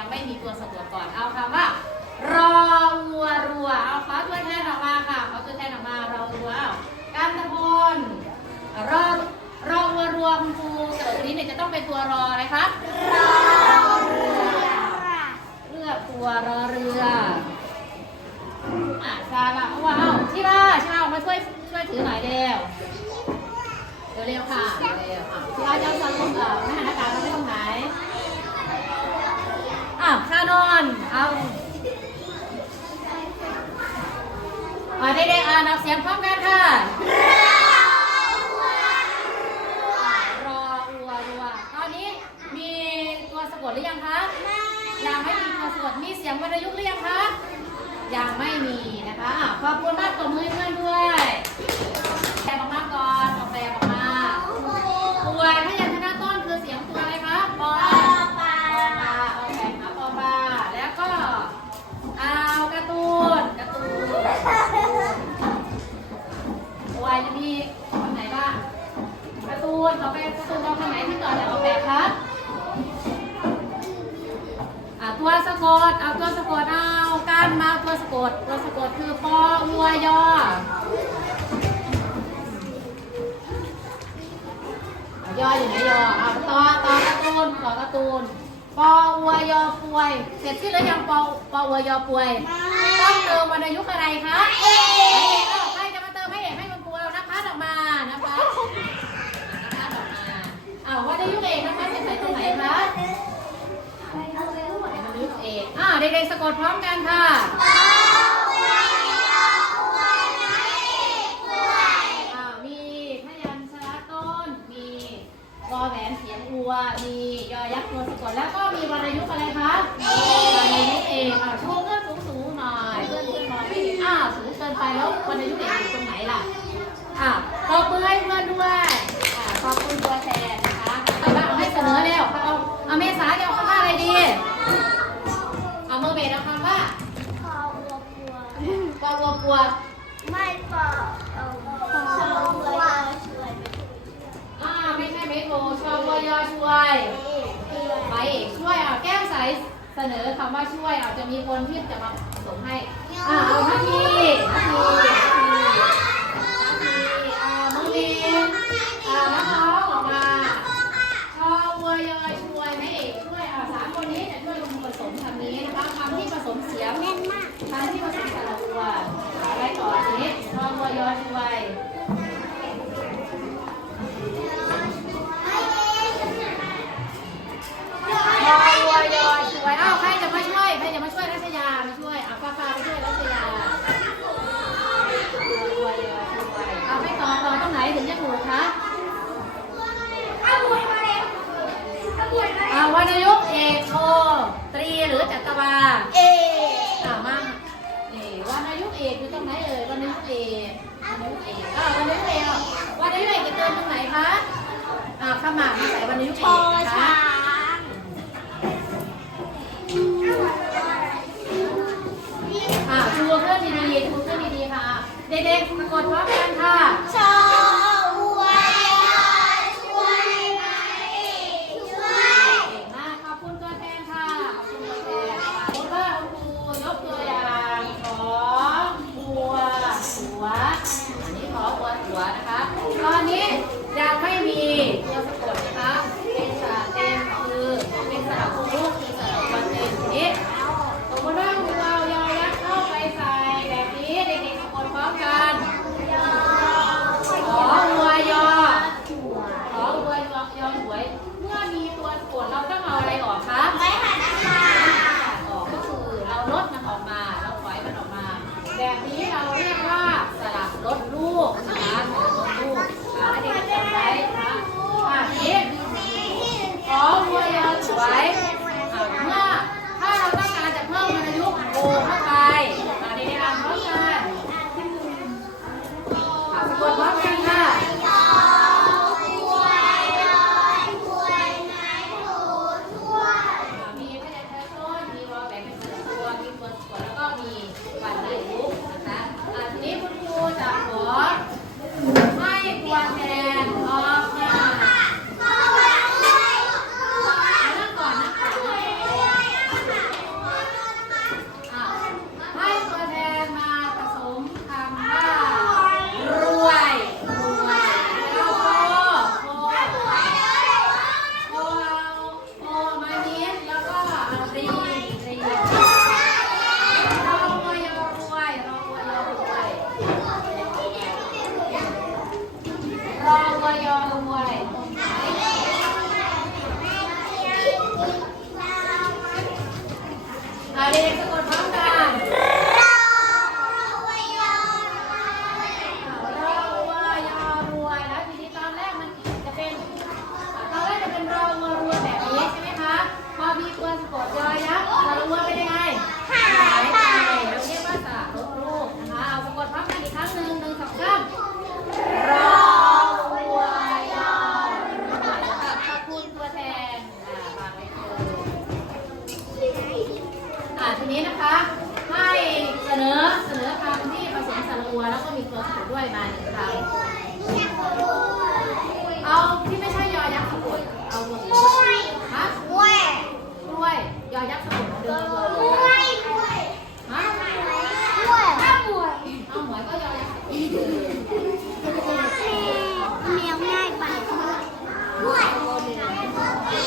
ยังไม่มีตัวสะกดก่อนเอาคำว่า รอวัวรัวเอาขอตัวแทนออกมาค่ะขอตัวแทนออกมารอรัวเอาการตะพลรอรอวัวรัวคุณครูสระบุรีเนี่ยจะต้องเป็นตัวรออะไรคะรอเรือเลือกตัวรอเรืออะชาละเอาว่าเอาที่ว่าชาออกมาช่วยช่วยถือหน่อยเร็วเร็วๆค่ะเร็วๆอะที่ว่าเจ้าสาวเอ่อไม่หันอากาศเราไม่ต้องหายอ้าวชาน อนเอาอ่าเด็กๆอ่านออกเสียงพร้อมกันค่ะรออัวรัวตอนนี้มีตัวสะกดหรือยังคะยังไม่มีตัวสะกดมีเสียงวรรณยุกต์หรือยังคะ ยังไม่มีนะคะอะขอบคุณมากตบมือให้เพื่อนด้วยแปลออกมาก่อนออกแปลออกมา ตัวพยัญชนะต้นคือเสียงตัวอะไรคะปอปาปาโอเคครับปอปาแล้วก็เอาการ์ตูนการ์ตูนตัว จะมีคำไหนบ้างการ์ตูนต่อไปการ์ตูนเราทางไหนที่ต่อจากออกแบบคะอะตัวสะกดเอาตัวสะกดเอาการมาตัวสะกดตัวสะกดคือปอวัวยออะยออยู่ไหนยออะต่อต่อการ์ตูนต่อการ์ตูนปอวัวยอป่วย เสร็จสิ้นแล้วยังปอปอวัวยอป่วย ต้องเติมวรรณยุกต์อะไรคะเอกเอาใครจะมาเติมให้เอกให้คุณครูเอานะคะออกมานะคะนะคะออกมา อ้าววรรณยุกต์เอกนะคะจะใส่ตรงไหนคะยุกเอกอ่าเด็กๆสะกดพร้อมกันค่ะอ่ามีพยัญชนะต้นมีวอแหวนเสียงอัว มียอยักษ์ตัวสะกดแล้วก็มีวรยุกอะไรคะวรยุกเอกอ่าโชว์เพื่อนสูงๆหน่อยเพื่อนเพื่อนมองไม่เห็นอ่าสูงเกินไปแล้ววรยุกเอกอยู่ตรงไหนล่ะอะขอบคุณให้เพื่อนด้วยอะขอบคุณตัวแทน เสนอแล้วเอาเอาเมษาจะเอาคำว่าอะไรดี เอาเมอร์เบดเอาคำว่าปอวัวปัวอ่าไม่ใช่ไม่โทรชอบวยอช่วยไปเอกช่วยอะแก้มใสเสนอคำว่าช่วยอาจจะมีคนที่จะมาส่งให้อ่าเอาทัพพีทัที Yeah. อ่าขมากมาใส่วรรณยุกต์เอกนะคะอ่าชูเพื่อนดีๆชูเพื่อนดีๆค่ะ เด็กๆสะกดพร้ ก็มีตัวสะกด้วยมาหนึ่งครั้งเอาที่ไม่ใช่ยอยักษ์สะกดเอาตัวสะกฮะกล้วยกล้วยยอยักษ์สะกดเดิมเลยฮะกล้วยข้าวหมวยเอาหมวยก็ยอยักษ์แมวง่ายไปกล้ย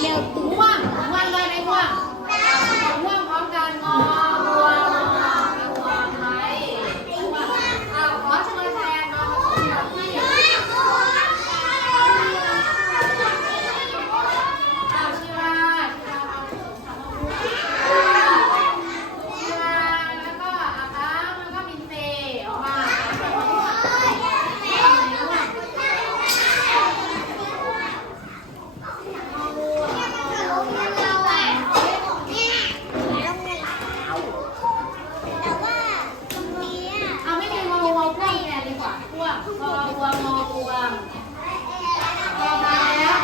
แมวตุ้งว่วงวันลอยในว่วงพร้อมกันงอวัวงอวัวไหมง่วงเอาขอเชิญแทนมาผสมกับที่เอาชิวาชิวาแล้วก็อาคังแล้วก็มินเตออกมาเอาไม่มีงอวัวพ่วงแทนดีกว่าพ่วงงอวัวงอวัวงอมาแล้ว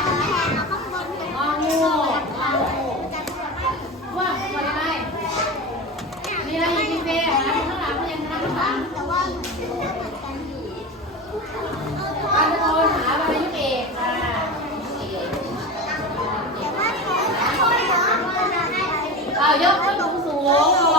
งองูงองูพ่วงมาได้ไหม มีอะไรอีกมินเตหาข้างหลังเรียนข้างหลังอันโทหาบรรยุเอกค่ะเอายกขึ้นสูง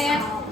Yes.